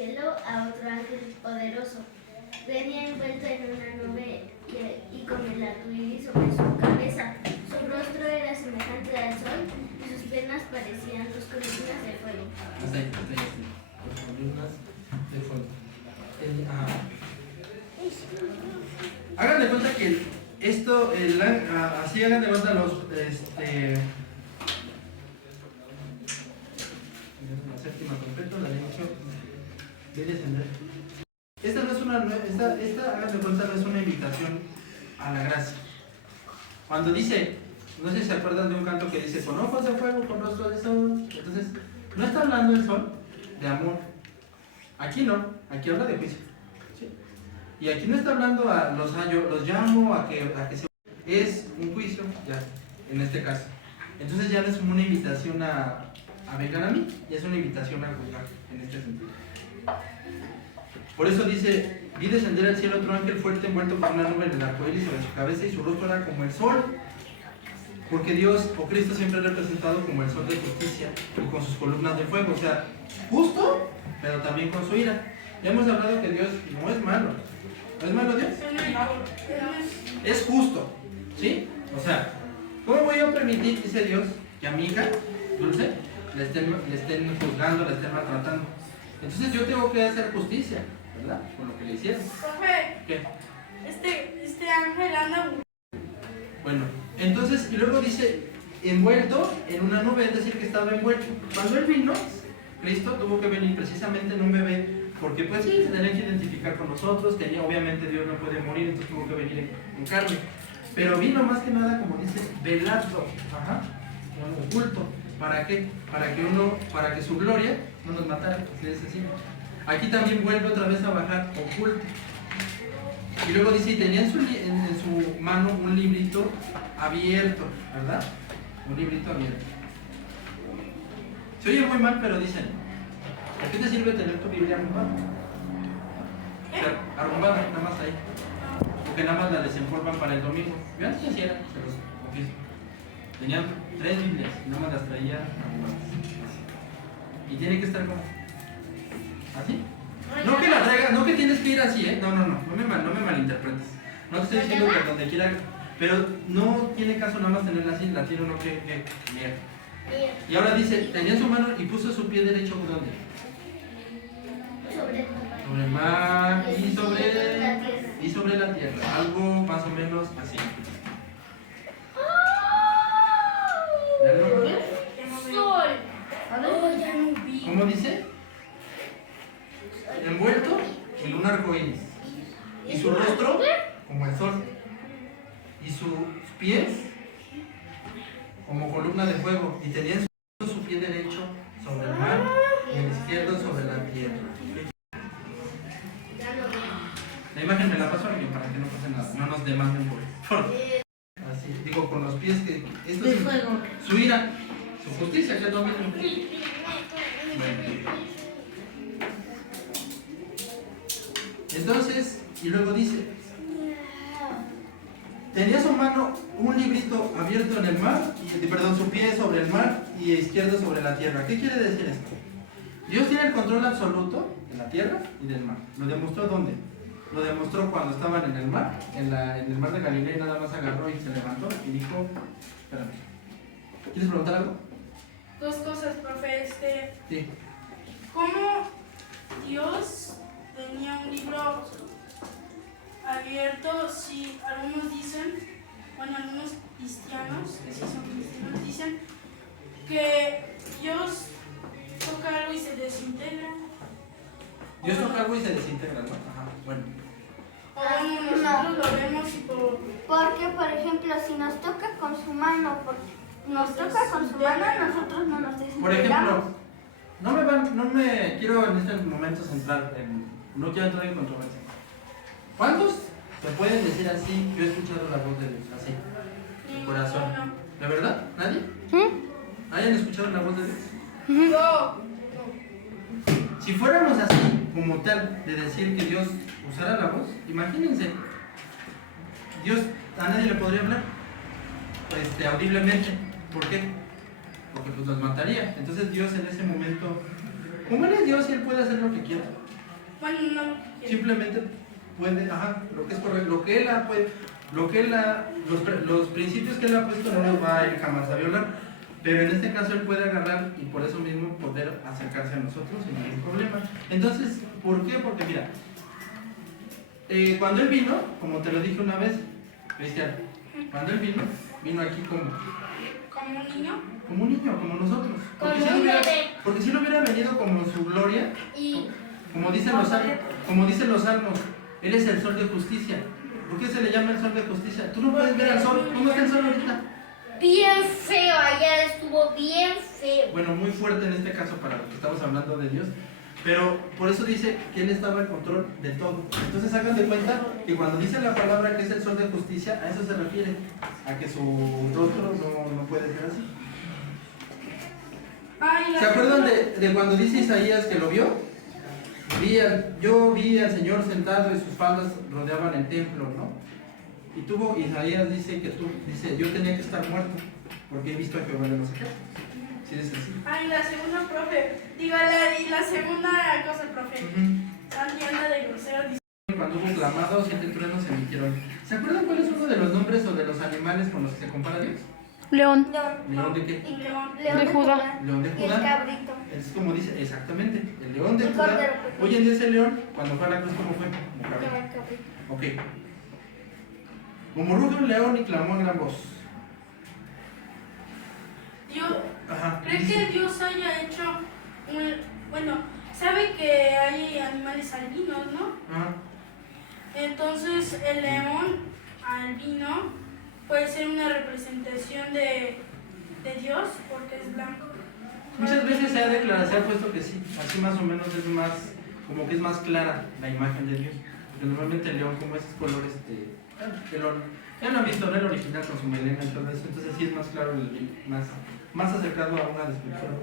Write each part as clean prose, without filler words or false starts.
cielo a otro ángel poderoso. Venía envuelto en una nube y con el arco iris sobre su cabeza. Su rostro era semejante al sol y sus piernas parecían dos columnas de fuego. Hasta ahí. Dos columnas de fuego. Hagan de cuenta que esto, así hagan de cuenta los, la séptima trompeta, la lección de descender. Esta no es una, hagan de cuenta, no es una invitación a la gracia. Cuando dice, no sé si se acuerdan de un canto que dice, con ojos de fuego, con rostro de sol. Entonces, no está hablando el sol de amor. Aquí no, aquí habla de juicio. ¿Sí? Y aquí no está hablando los llamo a que se... Es un juicio, ya, en este caso. Entonces ya no es como una invitación a vengan a mí, ya es una invitación a juzgar, en este sentido. Por eso dice, vi descender al cielo otro ángel fuerte envuelto con una nube en el arco iris sobre su cabeza y su rostro era como el sol. Porque Dios o Cristo siempre es representado como el sol de justicia y con sus columnas de fuego. O sea, justo, pero también con su ira. Ya hemos hablado que Dios no es malo. ¿No es malo Dios? Es justo. ¿Sí? O sea, ¿cómo voy a permitir, dice Dios, que a mi hija, Dulce, le estén juzgando, le estén maltratando? Entonces yo tengo que hacer justicia, ¿verdad? Por lo que le hicieron. Profe, ¿Qué? este ángel anda... Bueno, entonces, y luego dice, envuelto en una nube, es decir, que estaba envuelto. Cuando Él vino, Cristo tuvo que venir precisamente en un bebé, porque pues sí, se tenía que identificar con nosotros, obviamente Dios no puede morir, entonces tuvo que venir en carne. Pero vino más que nada, como dice, velado, oculto. ¿Para qué? Para que su gloria no nos matara, así de sencillo. Aquí también vuelve otra vez a bajar, oculto. Y luego dice, y tenía en su mano un librito abierto, ¿verdad? Un librito abierto. Se oye muy mal, pero dicen, ¿a qué te sirve tener tu Biblia arrumbada? O sea, arrumbada, nada más ahí. Porque nada más la desempolvan para el domingo. Yo antes así era, se los confieso. Tenían 3 Biblias y nada más las traía arrumbadas. Y tiene que estar como así. No que la traiga, no que tienes que ir así, no me malinterpretes. No te estoy diciendo que donde quiera, pero no tiene caso nada más tenerla así, la tiene uno que leer. Y ahora dice, tenía su mano y puso su pie derecho ¿dónde? Sobre el mar y sobre la tierra, algo más o menos así. ¿Cómo dice? Envuelto en un arco iris. Y su rostro como el sol. Y sus pies como columna de fuego. Y tenía su pie derecho sobre el mar y el izquierdo sobre la tierra. La imagen me la pasó a alguien para que no pase nada. No nos demanden por así. Digo, con los pies que. Esto es su ira, su justicia, que es lo mismo. Bueno. Entonces, y luego dice, tenía su mano un librito abierto en el mar, su pie sobre el mar y izquierdo sobre la tierra. ¿Qué quiere decir esto? Dios tiene el control absoluto de la tierra y del mar. ¿Lo demostró dónde? Lo demostró cuando estaban en el mar, en el mar de Galilea, nada más agarró y se levantó y dijo, espérame, ¿quieres preguntar algo? 2 cosas, profe. Sí. ¿Cómo Dios tenía un libro abierto? Si algunos dicen, bueno, algunos cristianos, que sí son cristianos, dicen que Dios toca algo y se desintegra. Dios toca algo y se desintegra, ¿no? Ajá, bueno. O bueno, nosotros lo vemos y Porque, por ejemplo, si nos toca con su mano, nosotros no nos desintegramos. Por ejemplo, no me quiero en este momento centrar no quiero entrar en controversia. ¿Cuántos me pueden decir así? Yo he escuchado la voz de Dios, así, el corazón. ¿De verdad? ¿Nadie? ¿Hayan escuchado la voz de Dios? No. Si fuéramos así, como tal, de decir que Dios usara la voz, imagínense, Dios a nadie le podría hablar audiblemente. ¿Por qué? Porque pues los mataría. Entonces Dios en ese momento Como Él es Dios y Él puede hacer lo que quiera. Bueno, no lo quiero. Simplemente puede, lo que es correcto, lo que Él ha puesto, los principios que Él ha puesto no los va a ir jamás a violar. Pero en este caso Él puede agarrar y por eso mismo poder acercarse a nosotros sin ningún problema. Entonces, ¿por qué? Porque mira, cuando Él vino, como te lo dije una vez, Cristian, cuando Él vino aquí como ¿Como un niño? un niño, como nosotros. Como un bebé. Porque si Él hubiera venido como su gloria, Y como dicen los salmos, Él es el sol de justicia. ¿Por qué se le llama el sol de justicia? Tú no puedes ver al sol. ¿Cómo está el sol ahorita? bien feo, ayer estuvo bien feo. Bueno, muy fuerte en este caso para lo que estamos hablando de Dios. Pero por eso dice que Él estaba en control de todo. Entonces hagan de cuenta que cuando dice la palabra que es el sol de justicia, a eso se refiere, a que su rostro no puede ser así. Ay, ¿Se acuerdan de cuando dice Isaías que lo vio? Yo vi al Señor sentado y sus faldas rodeaban el templo, ¿no? Y Isaías dice yo tenía que estar muerto, porque he visto a Jehová de los ejércitos. ¿Sí es así? Ay, la segunda, profe. Y la segunda cosa, profe. Santi anda de grosero. Cuando hubo clamados, 7 truenos se emitieron. ¿Se acuerdan cuál es uno de los nombres o de los animales con los que se compara Dios? León. ¿León de qué? Y León. De Judá. León de Y el Judá. cabrito. Es como dice, exactamente, el león de El Judá. cordero. Hoy en día ese león, cuando fue a la cruz, ¿cómo fue? Como No, cabrito. el cabrito. Ok. Como ruge un león y clamó a gran voz. Dios, Ajá. ¿cree que Dios haya hecho bueno, sabe que hay animales albinos, ¿no? Ajá. Entonces el león albino puede ser una representación de Dios porque es blanco. Muchas veces se ha puesto que sí, así más o menos es más, como que es más clara la imagen de Dios. Porque normalmente el león como esos colores, ya lo han visto, ¿no? El original con su melena y todo eso, entonces sí es más claro, más acercado a una descripción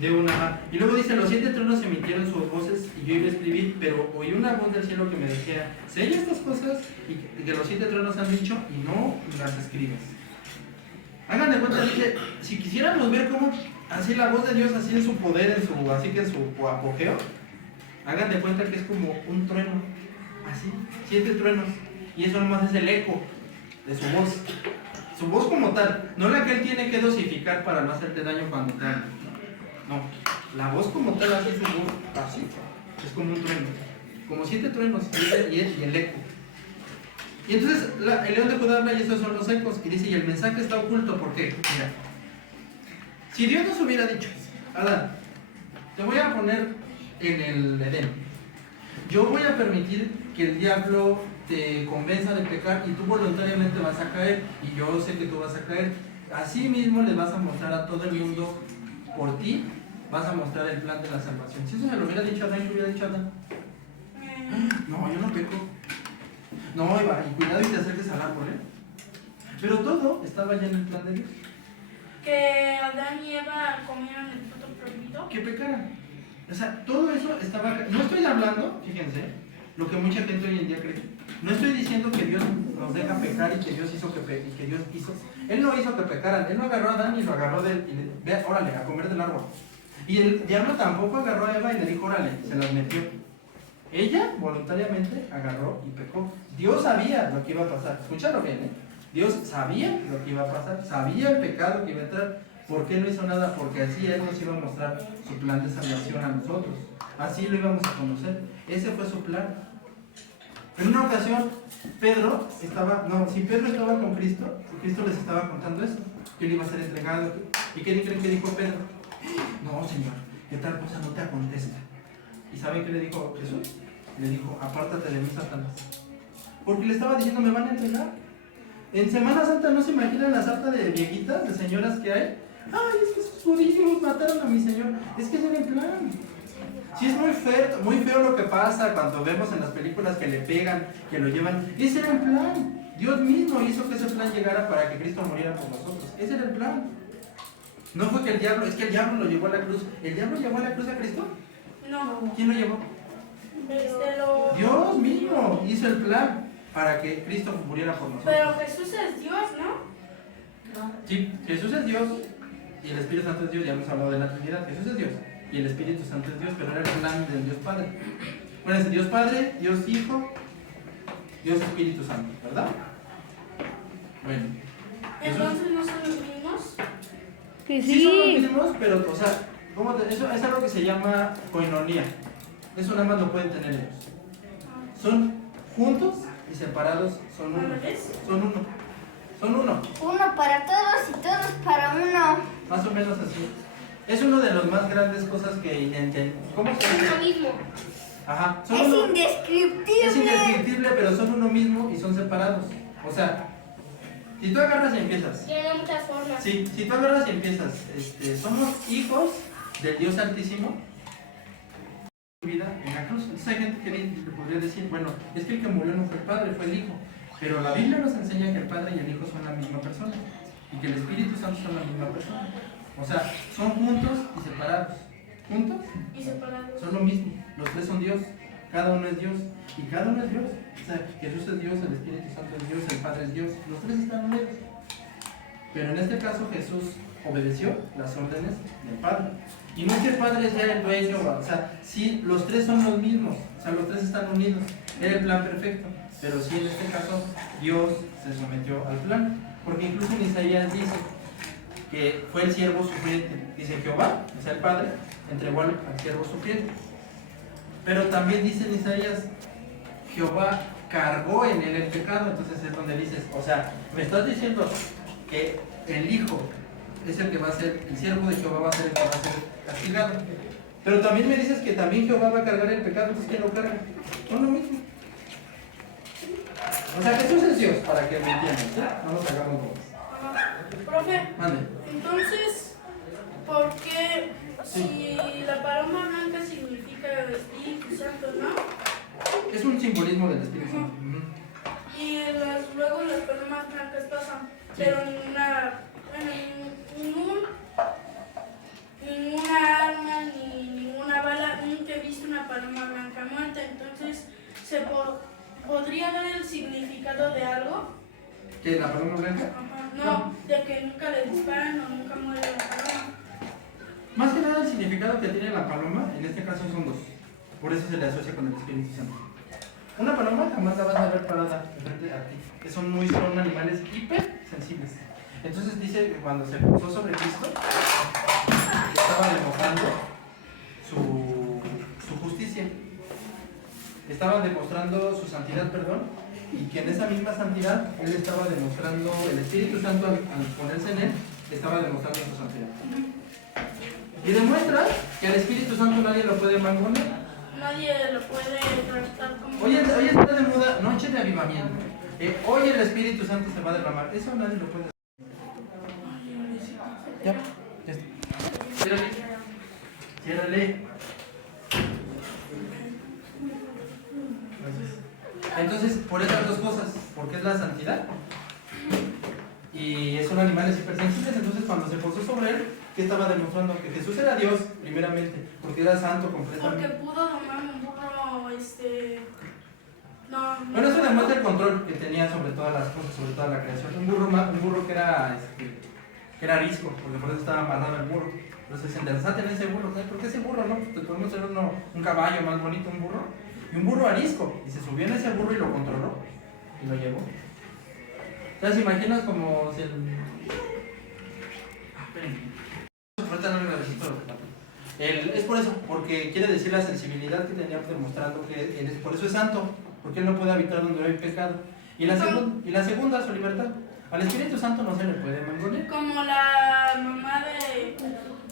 de una. Y luego dice, los 7 tronos emitieron sus voces y yo iba a escribir, pero oí una voz del cielo que me decía, sella estas cosas y que los 7 tronos han dicho y no las escribes. Hagan de cuenta, dice, si quisiéramos ver cómo así la voz de Dios, así en su poder, así que en su apogeo, hagan de cuenta que es como un trueno, así, 7 truenos, y eso nomás es el eco de su voz como tal, no la que él tiene que dosificar para no hacerte daño cuando te habla, no, la voz como tal, así su voz, así, es como un trueno, como 7 truenos, y el eco. Y entonces el león de Judá habla y esos son los ecos. Y dice, y el mensaje está oculto, ¿por qué? Mira, si Dios nos hubiera dicho, Adán, te voy a poner en el Edén, yo voy a permitir que el diablo te convenza de pecar y tú voluntariamente vas a caer, y yo sé que tú vas a caer, así mismo le vas a mostrar a todo el mundo, por ti, vas a mostrar el plan de la salvación. Si eso se lo hubiera dicho a Adán, ¿qué hubiera dicho a Adán? No, yo no peco. No, Eva, y cuidado y te acerques al árbol, Pero todo estaba ya en el plan de Dios. Que Adán y Eva comieron el fruto prohibido. Que pecaran. O sea, todo eso estaba. No estoy hablando, fíjense, lo que mucha gente hoy en día cree. No estoy diciendo que Dios nos deja pecar y que Dios hizo que Dios hizo. Él no hizo que pecaran. Él no agarró a Adán y lo agarró de él. Y le ve, órale, a comer del árbol. Y el diablo tampoco agarró a Eva y le dijo, órale, se las metió. Ella voluntariamente agarró y pecó. Dios sabía lo que iba a pasar. Escúchalo bien, Dios sabía lo que iba a pasar, sabía el pecado que iba a entrar. ¿Por qué no hizo nada? Porque así Él nos iba a mostrar su plan de salvación a nosotros. Así lo íbamos a conocer. Ese fue su plan. En una ocasión, si Pedro estaba con Cristo, Cristo les estaba contando eso, que Él iba a ser entregado. ¿Y qué creen que dijo Pedro? No, Señor, que tal cosa no te acontezca. ¿Y saben qué le dijo Jesús? Le dijo, apártate de mí, Satanás. Porque le estaba diciendo, me van a entregar. En Semana Santa no se imaginan la sarta de viejitas, de señoras que hay. Ay, es que esos judíos mataron a mi Señor. Es que ese era el plan. Sí, es muy feo lo que pasa cuando vemos en las películas que le pegan, que lo llevan. Ese era el plan. Dios mismo hizo que ese plan llegara para que Cristo muriera por nosotros. Ese era el plan. No fue que el diablo lo llevó a la cruz. ¿El diablo llevó a la cruz a Cristo? No. ¿Quién lo llevó? Dios mismo hizo el plan para que Cristo muriera por nosotros. Pero Jesús es Dios, ¿no? Sí, Jesús es Dios y el Espíritu Santo es Dios, ya hemos hablado de la Trinidad. Jesús es Dios. y el Espíritu Santo es Dios, pero era el plan del Dios Padre. Bueno, es Dios Padre, Dios Hijo, Dios Espíritu Santo, ¿verdad? Bueno. Entonces no son los mismos. Que Sí son los sí. mismos, pero, o sea, eso es algo que se llama koinonía. Eso nada más lo pueden tener ellos. Son juntos y separados, son uno. Son uno. Son uno. Uno para todos y todos para uno. Más o menos así. Es uno de los más grandes cosas que intenten. ¿Cómo se Es dice? lo mismo. Ajá. Son Es uno. indescriptible. Es indescriptible, pero son uno mismo y son separados. O sea, si tú agarras y empiezas. Tiene muchas formas. Sí, si tú agarras y empiezas, somos hijos del Dios Altísimo. Vida en la cruz. Entonces hay gente que podría decir, bueno, es que el que murió no fue el Padre, fue el Hijo. Pero la Biblia nos enseña que el Padre y el Hijo son la misma persona y que el Espíritu Santo son la misma persona. O sea, son juntos y separados. Juntos Y separados. son lo mismo. Los tres son Dios. Cada uno es Dios. Y cada uno es Dios. O sea, Jesús es Dios, el Espíritu Santo es Dios, el Padre es Dios. Los tres están unidos. Pero en este caso Jesús obedeció las órdenes del Padre. Y no es que el Padre sea el dueño, o sea, sí, los tres son los mismos. O sea, los tres están unidos. Era el plan perfecto. Pero sí, en este caso, Dios se sometió al plan. Porque incluso en Isaías dice que fue el siervo sufriente. Dice Jehová, o sea el Padre, entregó al siervo sufriente. Pero también dice en Isaías, Jehová cargó en él el pecado. Entonces es donde dices, o sea, me estás diciendo que el Hijo es el que va a ser, el siervo de Jehová va a ser el que va a ser castigado. Pero también me dices que también Jehová va a cargar el pecado. Entonces, ¿quién lo carga? Son lo mismo. O sea, Jesús es Dios, para que me entiendan, ¿sí? No nos hagamos bolas. Profe, Mande. entonces, ¿por qué si la paloma blanca significa el Espíritu Santo, no? Es un simbolismo del Espíritu Santo. Y luego las palomas blancas pasan, pero ninguna arma ni ninguna bala, nunca he visto una paloma blanca muerta, entonces ¿podría dar el significado de algo? ¿Qué? ¿La paloma blanca? Ajá, no, de que nunca le disparan o nunca muere la paloma. Más que nada el significado que tiene la paloma, en este caso son dos. Por eso se le asocia con el Espíritu Santo. Una paloma jamás la vas a ver parada frente a ti. Son animales hiper sensibles. Entonces dice que cuando se posó sobre Cristo, estaba demostrando su justicia. Estaba demostrando su santidad, perdón, y que en esa misma santidad él estaba demostrando, el Espíritu Santo al ponerse en él, estaba demostrando su santidad. Y demuestra que al Espíritu Santo nadie lo puede mangonear. Nadie lo puede tratar como... Hoy está de moda noche de avivamiento. Hoy el Espíritu Santo se va a derramar. Eso nadie lo puede hacer. Ya está. Ciérrale. Ciérrale. Gracias. Entonces, por esas dos cosas, porque es la santidad y son animales hipersensibles, entonces cuando se posó sobre él, ¿qué estaba demostrando? Que Jesús era Dios, primeramente, porque era santo completamente. Porque pudo domar un burro, No. Bueno, eso demuestra el control que tenía sobre todas las cosas, sobre toda la creación. Un burro que era arisco, porque por eso estaba amarrado el burro. Entonces, enderezate en ese burro. ¿Por qué ese burro? No, pues te podemos hacer un caballo más bonito, un burro. Y un burro arisco. Y se subió en ese burro y lo controló. Y lo llevó. Entonces, imaginas como si el... Ahorita no me necesito lo que es por eso, porque quiere decir la sensibilidad que tenía demostrando que él por eso es santo, porque él no puede habitar donde hay pecado. Y la segunda, su libertad. Al Espíritu Santo no se le puede mangonear. Como la mamá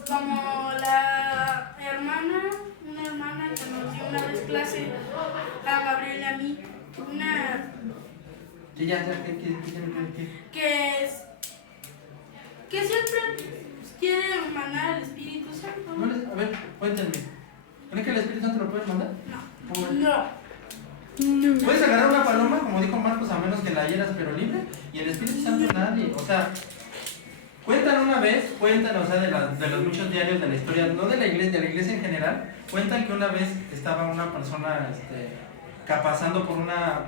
como la una hermana que nos dio una vez clase, a Gabriel y a mí, Sí, ya, que siempre quiere mandar al Espíritu Santo. No a ver, cuéntenme. ¿Creen que el Espíritu Santo lo puede mandar? No. Puedes agarrar una paloma, como dijo Marcos, a menos que la hieras, pero libre. Y el Espíritu Santo nadie. O sea, cuentan una vez, o sea, de los muchos diarios de la historia, no de la iglesia en general, cuentan que una vez estaba una persona pasando por una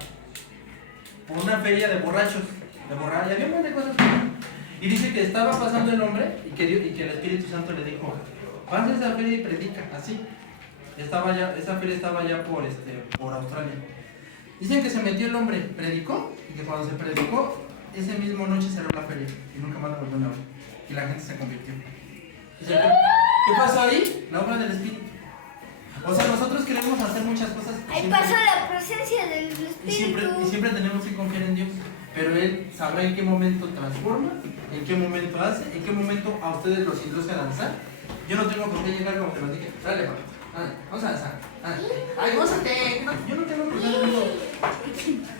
feria de borrachos, y había un montón de cosas. Y dice que estaba pasando el hombre y que el Espíritu Santo le dijo, vas a esa feria y predica, así. Esa feria estaba ya por Australia. Dicen que se metió el hombre, predicó, y que cuando se predicó, esa misma noche cerró la feria y nunca más la volvió a abrir. Y la gente se convirtió. Dicen, ¿qué pasó ahí? La obra del Espíritu. O sea, nosotros queremos hacer muchas cosas. Ahí pasó la presencia del Y Espíritu. siempre tenemos que confiar en Dios. Pero Él sabrá en qué momento transforma, en qué momento hace, en qué momento a ustedes los induce a danzar. Yo no tengo por qué llegar como te lo dije. Dale, papá. Vamos a danzar. Ay, gózate. Yo no tengo por qué hacerlo.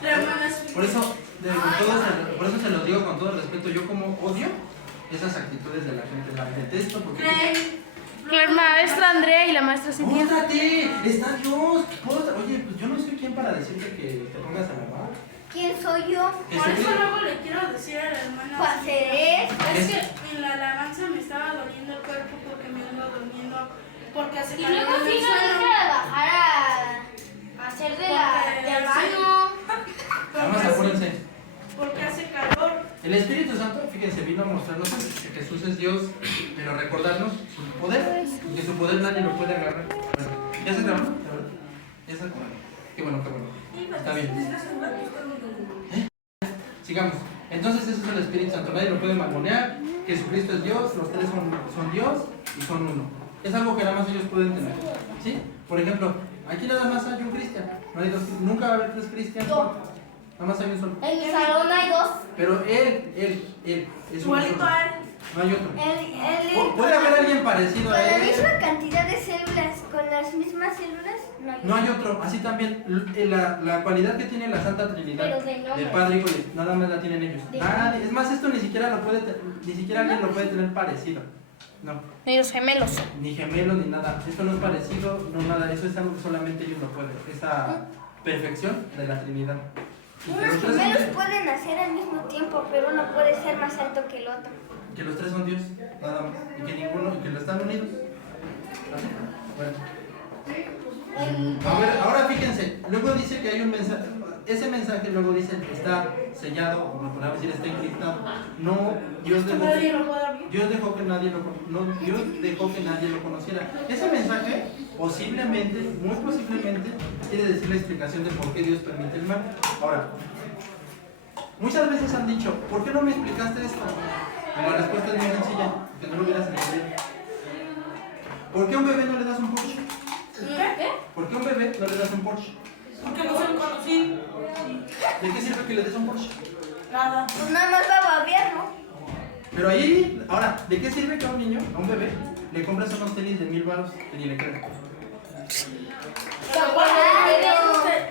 La hermana es... Por eso se lo digo con todo respeto. Yo como odio esas actitudes de la gente. La detesto porque... La maestra Andrea y la maestra Cintia. ¡Póstrate! ¡Está Dios! Oye, pues yo no soy quien para decirte que te pongas a lavar. ¿Quién soy yo? Por eso luego le quiero decir a la hermana... Es que en la alabanza me estaba doliendo el cuerpo porque me ando durmiendo, porque hace Y calor luego en el sí no suelo. deja de bajar a hacer del baño. Vamos, apúrense. Porque hace calor. El Espíritu Santo, fíjense, vino a mostrarnos que Jesús es Dios, pero recordarnos su poder, y que su poder nadie lo puede agarrar. Bueno, ¿ya se grabó? ¿Ya se grabó? Qué bueno, qué bueno. Está bien. Sigamos. Entonces ese es el Espíritu Santo, nadie lo puede mamonear. Jesucristo es Dios, los tres son Dios y son uno. Es algo que nada más ellos pueden tener. ¿Sí? Por ejemplo, aquí nada más hay un cristiano. No hay dos, nunca va a haber tres cristianos. Nada más hay un solo. En mi salón hay dos. Pero él es uno Igualito solo. a él. No hay otro. ¿Puede haber alguien parecido Con a la él? misma cantidad de células, con las mismas células, No hay otro. Así también, la cualidad que tiene la Santa Trinidad, Pero de nombre. del Padre, Hijo y nada más la tienen ellos. Nadie. Es más, esto ni siquiera alguien lo puede tener parecido. No. Ni los gemelos. Ni gemelo ni nada. Esto no es parecido, no nada. Eso es algo que solamente ellos lo pueden. Esa perfección de la Trinidad. Y que Unos los tres son gemelos Dios. pueden nacer al mismo tiempo, pero uno puede ser más alto que el otro. Que los tres son Dios, nada más. Y que ninguno, y que lo están unidos. ¿Así? Bueno. A ver, ahora fíjense, luego dice que hay un mensaje, ese mensaje luego dice que está sellado, o me podría decir está encriptado. No, Dios Nadie lo puede abrir. Dios dejó que nadie lo conociera. Ese mensaje posiblemente, muy posiblemente, quiere decir la explicación de por qué Dios permite el mal. Ahora, muchas veces han dicho, ¿por qué no me explicaste esto? Y la respuesta es muy sencilla, que no lo hubieras entendido. ¿Por qué a un bebé no le das un Porsche? ¿Qué? ¿Por qué a un bebé no le das un Porsche? Porque no se lo conocí. ¿De qué sirve que le des un Porsche? Nada. Pues nada más va a babear, ¿no? Pero ahí, ahora, ¿de qué sirve que a un niño, a un bebé, le compras unos tenis de 1000 baros que ni le quedan?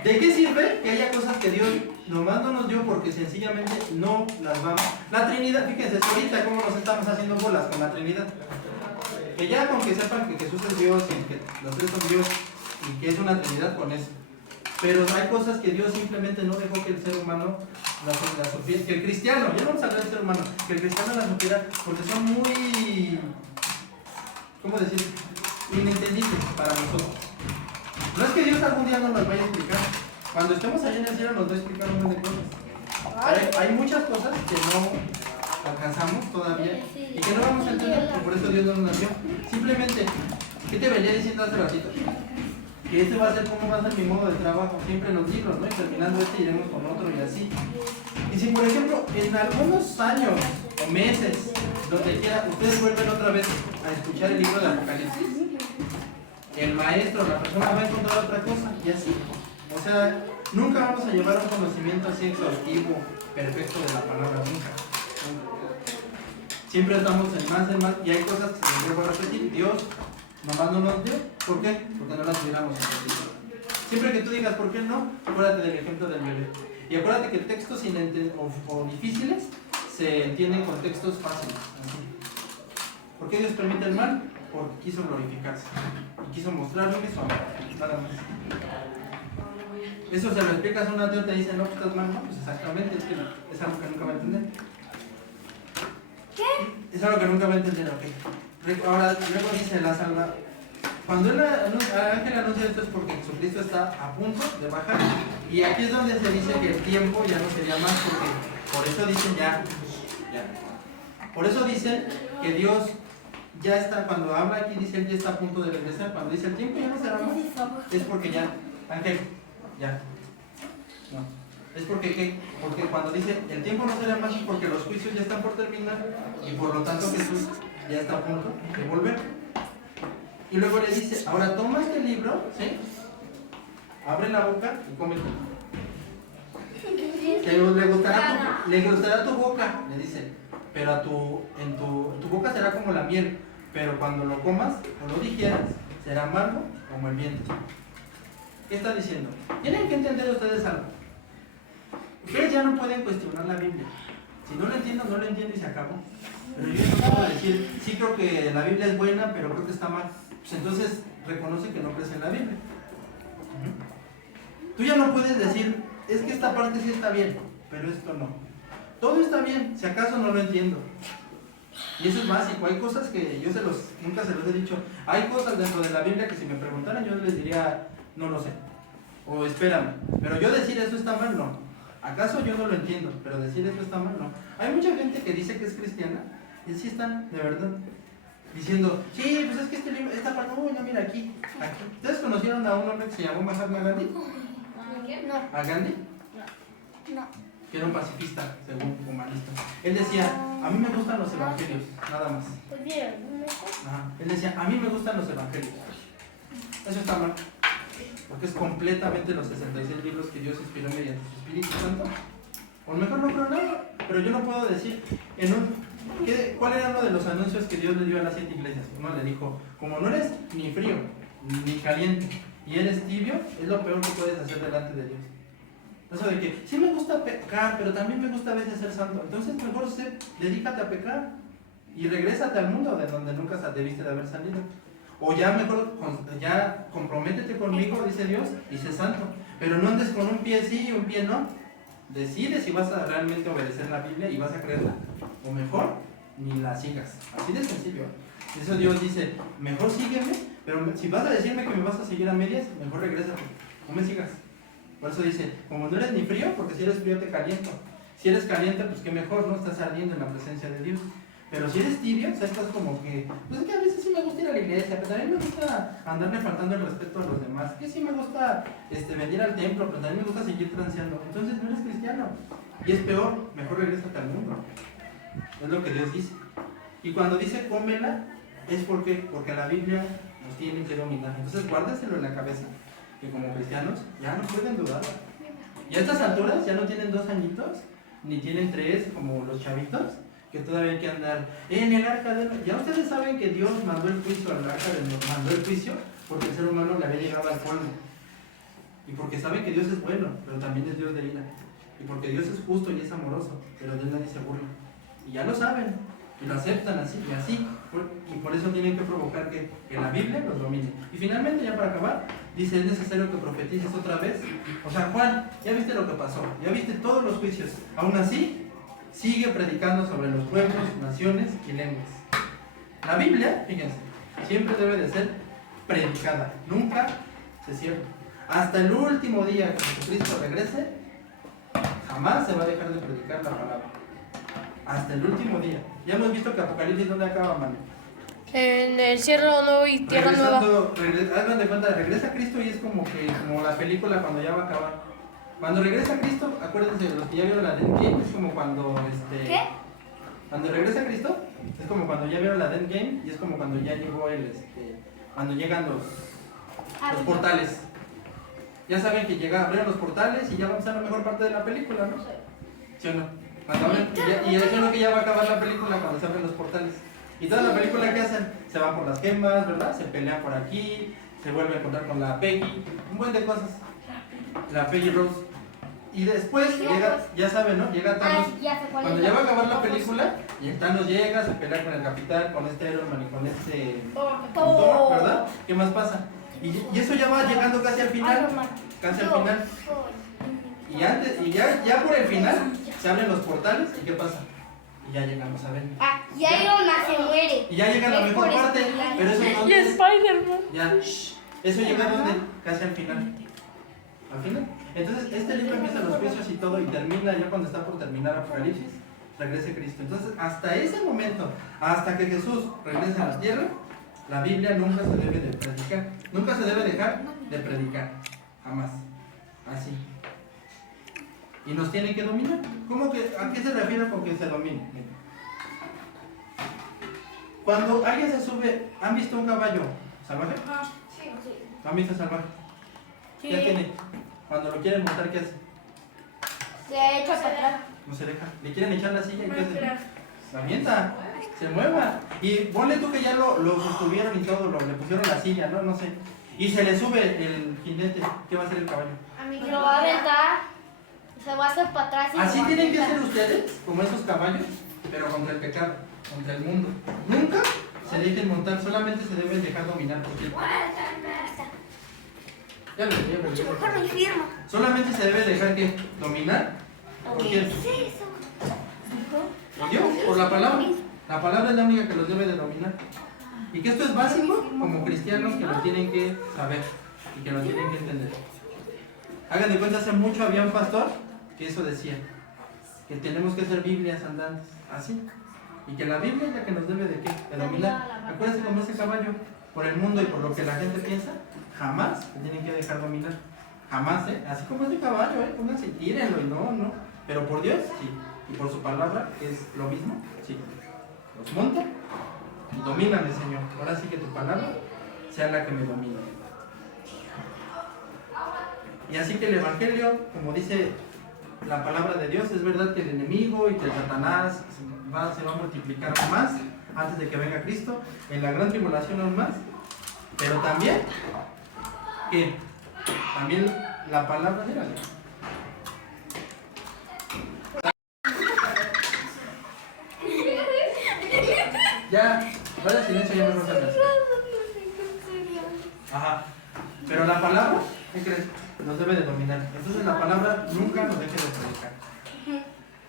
¿De qué sirve que haya cosas que Dios nomás no nos dio porque sencillamente no las vamos? La Trinidad, fíjense, ahorita cómo nos estamos haciendo bolas con la Trinidad. Que ya con que sepan que Jesús es Dios y que los tres son Dios y que es una Trinidad con eso. Pero hay cosas que Dios simplemente no dejó que el ser humano las supiera, que el cristiano, ya no vamos a hablar del ser humano, que el cristiano las supiera porque son muy, ¿cómo decir? Inentendibles para nosotros. No es que Dios algún día nos las vaya a explicar. Cuando estemos allá en el cielo nos va a explicar un montón de cosas. Hay muchas cosas que no alcanzamos todavía y que no vamos a entender, y por eso Dios no nos las dio. Simplemente, ¿qué te venía diciendo hace ratito? Que este va a ser cómo va a ser mi modo de trabajo, siempre en los libros, ¿no? Y terminando este iremos con otro y así. Y si por ejemplo en algunos años o meses, donde quiera, ustedes vuelven otra vez a escuchar el libro de Apocalipsis, el maestro, la persona va a encontrar otra cosa y así. O sea, nunca vamos a llevar un conocimiento así exhaustivo, perfecto de la palabra, nunca. Siempre estamos en más y hay cosas que se vuelvo a repetir. Dios nomás no nos dio. ¿Por qué? Porque no las hubiéramos entendido. Siempre que tú digas ¿por qué no? Acuérdate del ejemplo del bebé. Y acuérdate que textos o difíciles se entienden con textos fáciles. Así. ¿Por qué Dios permite el mal? Porque quiso glorificarse. Y quiso mostrarle su amor. Nada más. Eso se lo explicas a un ateo y te dice, no, pues estás mal, no, pues exactamente, es que es algo que nunca va a entender. ¿Qué? Es algo que nunca va a entender, ok. Ahora, luego dice la salva. Cuando el ángel anuncia esto es porque Jesucristo está a punto de bajar. Y aquí es donde se dice que el tiempo ya no sería más, porque por eso dicen ya. Por eso dicen que Dios ya está, cuando habla aquí dice él ya está a punto de regresar. Cuando dice el tiempo ya no será más, es porque ya, Ángel, ya. No. Es porque ¿qué? Porque cuando dice el tiempo no será más porque los juicios ya están por terminar y por lo tanto Jesús ya está a punto de volver. Y luego le dice, ahora toma este libro, ¿sí? Abre la boca y cómete. Le gustará tu boca, le dice, pero tu boca será como la miel, pero cuando lo comas o lo digieras, será amargo como el viento. ¿Qué está diciendo? Tienen que entender ustedes algo. Ustedes ya no pueden cuestionar la Biblia. Si no lo entiendo, no lo entiendo y se acabó. Pero yo no puedo decir, sí creo que la Biblia es buena, pero creo que está mal. Pues entonces reconoce que no crees en la Biblia. Tú ya no puedes decir, es que esta parte sí está bien, pero esto no. Todo está bien, si acaso no lo entiendo. Y eso es básico, hay cosas que yo nunca se los he dicho. Hay cosas dentro de la Biblia que si me preguntaran yo les diría, no lo sé. O espérame, pero yo decir eso está mal, no. ¿Acaso yo no lo entiendo? Pero decir eso está mal, no. Hay mucha gente que dice que es cristiana y sí están, de verdad, diciendo, sí, pues es que este libro, esta parte, no, mira aquí. ¿Ustedes conocieron a un hombre que se llamó Mahatma Gandhi? No. ¿A Gandhi? No. Que era un pacifista, según humanista. Él decía, a mí me gustan los evangelios, nada más. Ajá. Él decía, a mí me gustan los evangelios. Eso está mal, porque es completamente los 66 libros que Dios inspiró mediante su Espíritu Santo. O mejor no creo nada, pero yo no puedo decir ¿cuál era uno de los anuncios que Dios le dio a las 7 iglesias? Uno le dijo, como no eres ni frío, ni caliente, y eres tibio, es lo peor que puedes hacer delante de Dios. Eso de que, sí me gusta pecar, pero también me gusta a veces ser santo. Entonces mejor dedícate a pecar y regrésate al mundo de donde nunca debiste de haber salido. O ya mejor, ya comprométete conmigo, dice Dios, y sé santo. Pero no andes con un pie sí y un pie no. Decide si vas a realmente obedecer la Biblia y vas a creerla. O mejor, ni la sigas. Así de sencillo. Eso Dios dice, mejor sígueme, pero si vas a decirme que me vas a seguir a medias, mejor regrésate. No me sigas. Por eso dice, como no eres ni frío, porque si eres frío te caliento. Si eres caliente, pues qué mejor, no estás ardiendo en la presencia de Dios. Pero si eres tibio, o sea, estás como que, pues es que a veces sí me gusta ir a la iglesia, pero también me gusta andarme faltando el respeto a los demás. Que sí me gusta venir al templo, pero también me gusta seguir transeando. Entonces no eres cristiano. Y es peor, mejor regrésate al mundo. Es lo que Dios dice. Y cuando dice cómela, es porque la Biblia nos tiene que dominar. Entonces guárdenselo en la cabeza, que como cristianos ya no pueden dudar. Y a estas alturas ya no tienen 2 añitos, ni tienen 3 como los chavitos, que todavía hay que andar en el arca de... Ya ustedes saben que Dios mandó el juicio al arca mandó el juicio porque el ser humano le había llegado al colmo. Y porque saben que Dios es bueno, pero también es Dios de ira. Y porque Dios es justo y es amoroso, pero de él nadie se burla. Y ya lo saben, y lo aceptan así y así. Y por eso tienen que provocar que la Biblia los domine. Y finalmente, ya para acabar, dice, es necesario que profetices otra vez. O sea, Juan, ya viste lo que pasó, ya viste todos los juicios. Aún así, sigue predicando sobre los pueblos, naciones y lenguas. La Biblia, fíjense, siempre debe de ser predicada, nunca se cierra. Hasta el último día que Jesucristo regrese, jamás se va a dejar de predicar la palabra. Hasta el último día. Ya hemos visto que Apocalipsis, ¿dónde acaba, mano? En el cielo nuevo y tierra nueva. Hagan de cuenta, regresa Cristo y es como la película cuando ya va a acabar. Cuando regresa Cristo, acuérdense, los que ya vieron la de Endgame, es como cuando ¿Qué? Cuando regresa Cristo, es como cuando ya vieron la de Endgame y es como cuando ya llegó cuando llegan los portales. Ya saben que abrieron los portales y ya vamos a la mejor parte de la película, ¿no? ¿Sí o no? Y eso es lo que ya va a acabar la película cuando se abren los portales. Y toda la película que hacen, se van por las gemas, ¿verdad? Se pelean por aquí, se vuelven a encontrar con la Peggy, un buen de cosas. La Peggy Rose. Y después llega, ya saben, ¿no? Llega Thanos. Cuando ya va a acabar la película, y el Thanos llega, se pelea con el Capitán, con este Iron Man y con con Thor, ¿verdad? ¿Qué más pasa? Y eso ya va llegando casi al final. Casi al final. Y ya por el final se abren los portales y ¿qué pasa? Y ya llegamos a ver. Y Iron Man se muere. Y ya llega la mejor parte, pero eso no. Y Spider-Man. Ya, eso llega donde casi al final. Al final. Entonces, este libro empieza los juicios y todo y termina ya cuando está por terminar Apocalipsis. regrese Cristo. Entonces, hasta ese momento, hasta que Jesús regrese a la tierra, la Biblia nunca se debe de predicar. Nunca se debe dejar de predicar. Jamás. Así. Y nos tiene que dominar. ¿Cómo que, a qué se refiere con que se domine? Cuando alguien se sube, ¿han visto un caballo salvaje? Ajá. ¿Han visto salvaje? Sí. ¿Qué tiene? Cuando lo quieren montar, ¿qué hace? Se echa para atrás. No se deja. Le quieren echar la silla y No, ¿qué hace? espera. Se avienta, se mueva. Y ponle tú que ya lo sostuvieron y todo, le pusieron la silla, ¿no? No sé. Y se le sube el jinete. ¿Qué va a hacer el caballo? Lo va a aventar, se va a hacer para atrás y Así lo va a tienen que aventar. ser ustedes, como esos caballos, pero contra el pecado, contra el mundo. Nunca se dejen montar, solamente se deben dejar dominar por ti. Ya lo dije. Solamente se debe dejar que dominar. ¿Por quién? Por Dios, por la palabra. La palabra es la única que los debe de dominar. Y que esto es básico como cristianos que lo tienen que saber y que lo tienen que entender. Hagan de cuenta, hace mucho había un pastor que eso decía, que tenemos que ser Biblias andantes, así. Y que la Biblia es la que nos debe de qué? De dominar. Acuérdense como ese caballo, por el mundo y por lo que la gente piensa, jamás se tienen que dejar dominar. Jamás, ¿eh? Así como ese caballo, ¿eh? Pónganse y tírenlo y no. Pero por Dios, sí. Y por su palabra, que es lo mismo, sí. Los monta y domíname, Señor. Ahora sí que tu palabra sea la que me domine. Y así que el Evangelio, como dice la palabra de Dios, es verdad que el enemigo y que el Satanás se va a multiplicar aún más antes de que venga Cristo, en la gran tribulación aún más, pero también que también la palabra, mírale. Ya, vaya silencio, ya mejor se Ajá. Pero la palabra, ¿qué crees? Nos debe de dominar. Entonces la palabra nunca nos deje de predicar.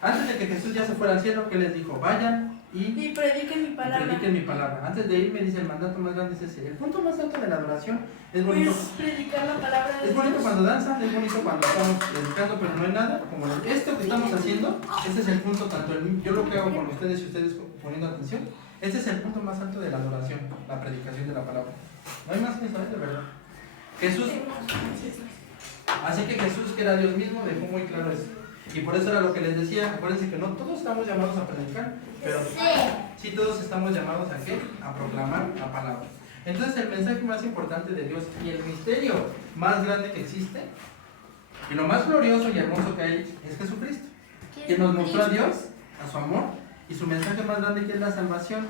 Antes de que Jesús ya se fuera al cielo, ¿qué les dijo? Vayan y prediquen mi palabra. prediquen mi palabra. Antes de irme dice el mandato más grande es ese. El punto más alto de la adoración es bonito. Pues predicar la palabra de Es bonito Dios. cuando danzan, es bonito cuando estamos predicando, pero no hay nada como esto que estamos haciendo. Ese es el punto, tanto yo lo que hago con ustedes y ustedes poniendo atención. Este es el punto más alto de la adoración, la predicación de la palabra. No hay más que eso, de verdad. Jesús, así que Jesús, que era Dios mismo, dejó muy claro eso. Y por eso era lo que les decía. Acuérdense que no todos estamos llamados a predicar, pero sí todos estamos llamados a ¿qué? A proclamar la palabra. Entonces el mensaje más importante de Dios y el misterio más grande que existe y lo más glorioso y hermoso que hay es Jesucristo, que nos mostró a Dios, a su amor, y su mensaje más grande que es la salvación,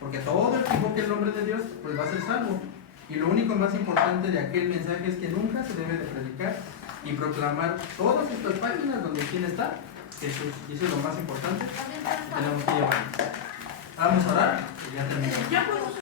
porque todo el que invoque el nombre de Dios pues va a ser salvo. Y lo único más importante de aquel mensaje es que nunca se debe de predicar y proclamar todas estas páginas donde quién está, Jesús. Y eso es lo más importante que tenemos que llevar. Vamos a orar y ya terminamos. Ya podemos